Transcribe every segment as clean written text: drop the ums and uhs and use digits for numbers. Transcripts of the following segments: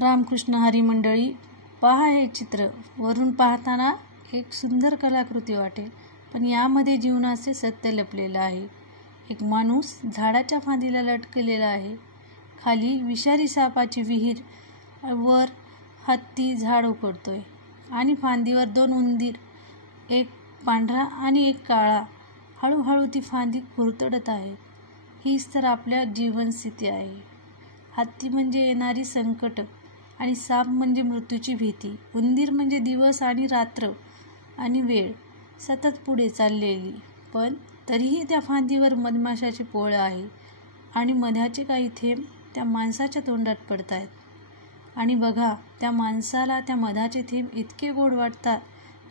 रामकृष्ण हरी मंडळी, पहा हे चित्र. वरून पाहताना एक सुंदर कलाकृती वाटेल, पण यामध्ये जीवनाचे सत्य लपलेलं आहे. एक माणूस झाडाच्या फांदीला लटकलेला आहे. खाली विषारी सापाची विहीर, वर हत्ती झाड उकडतोय आणि फांदीवर दोन उंदीर, एक पांढरा आणि एक काळा, हळूहळू ती फांदी खुरतडत आहेत. हीच तर आपल्या जीवनस्थिती आहे. हत्ती म्हणजे येणारी संकट आणि साप म्हणजे मृत्यूची भीती. उंदीर म्हणजे दिवस आणि रात्र आणि वेळ सतत पुढे चाललेली. पण तरीही त्या फांदीवर मधमाशाचे पोळं आहे आणि मधाचे काही थेंब त्या माणसाच्या तोंडात पडत आहेत. आणि बघा, त्या माणसाला त्या मधाचे थेंब इतके गोड वाटतात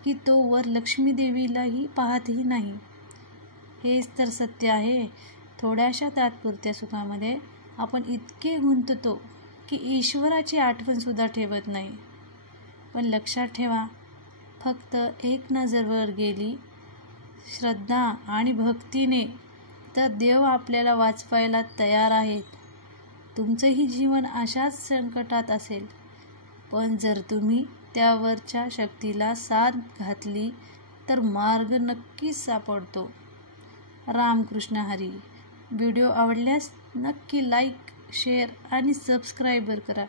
की तो वर लक्ष्मी देवीलाही पाहतही नाही. हेच तर सत्य आहे. थोड्याशा तात्पुरत्या सुखामध्ये आपण इतके गुंततो की ईश्वराची आठवणसुद्धा ठेवत नाही. पण लक्षात ठेवा, फक्त एक नजर वर गेली श्रद्धा आणि भक्तीने तर देव आपल्याला वाचवायला तयार आहेत. तुमचंही जीवन अशाच संकटात असेल, पण जर तुम्ही त्यावरच्या शक्तीला साथ घातली तर मार्ग नक्कीच सापडतो. रामकृष्ण हरी. व्हिडिओ आवडल्यास नक्की लाईक, शेअर आणि सबस्क्राईब करा.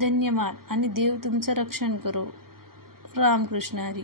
धन्यवाद आणि देव तुमचं रक्षण करो. रामकृष्ण हरी.